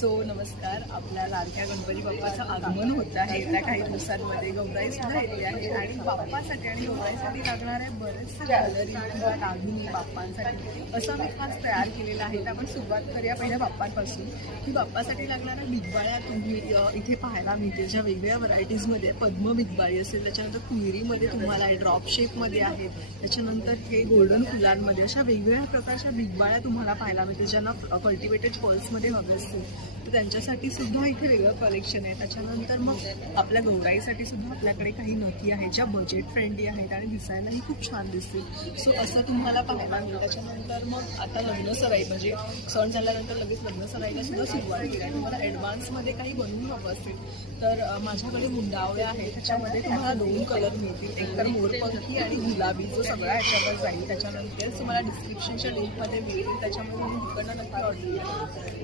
So नमस्कार. आपल्या लाडक्या गणपती बाप्पाचं आगमन होत आहे त्या काही दिवसांमध्ये. गौराई सुद्धा येते आहे आणि बाप्पासाठी आणि गौराईसाठी लागणारे बरेचसे कलर दागिने बाप्पांसाठी असं आम्ही खास तयार केलेलं आहे. तर आपण सुरुवात करूया पहिल्या बाप्पांपासून. की बाप्पासाठी लागणाऱ्या बिगबाळ्या तुम्ही इथे पाहायला मिळतील, ज्या वेगवेगळ्या व्हरायटीजमध्ये. पद्म बिगबाळी असेल, त्याच्यानंतर कुंदरीमध्ये तुम्हाला ड्रॉप शेपमध्ये आहेत, त्याच्यानंतर हे गोल्डन फुलांमध्ये, अशा वेगवेगळ्या प्रकारच्या बिगबाळ्या तुम्हाला पाहायला मिळतील. ज्यांना कल्टिवेटेड पर्ल्समध्ये हवे असतील तर त्यांच्यासाठी सुद्धा इथे वेगळं कलेक्शन आहे. त्याच्यानंतर मग आपल्या गौराईसाठी सुद्धा आपल्याकडे काही नथी आहेत ज्या बजेट फ्रेंडली आहेत आणि दिसायलाही खूप छान दिसतील. सो असं तुम्हाला पाहायला मिळेल. त्याच्यानंतर मग आता लग्न सराई, म्हणजे सण झाल्यानंतर लगेच लग्न सराईला सुद्धा सुरुवात केली आहे. तुम्हाला ॲडव्हान्समध्ये काही बनवून हवं असेल तर माझ्याकडे मुंडावळ्या आहेत. त्याच्यामध्ये तुम्हाला 2 कलर मिळतील, एक तर मोरपंखी आणि गुलाबी, जो सगळा ह्याच्यावर जाईल. त्याच्यानंतर तुम्हाला डिस्क्रिप्शनच्या लिंकमध्ये मिळतील, त्याच्यामध्ये तुम्ही तिकडनं नक्की ऑर्डर करा.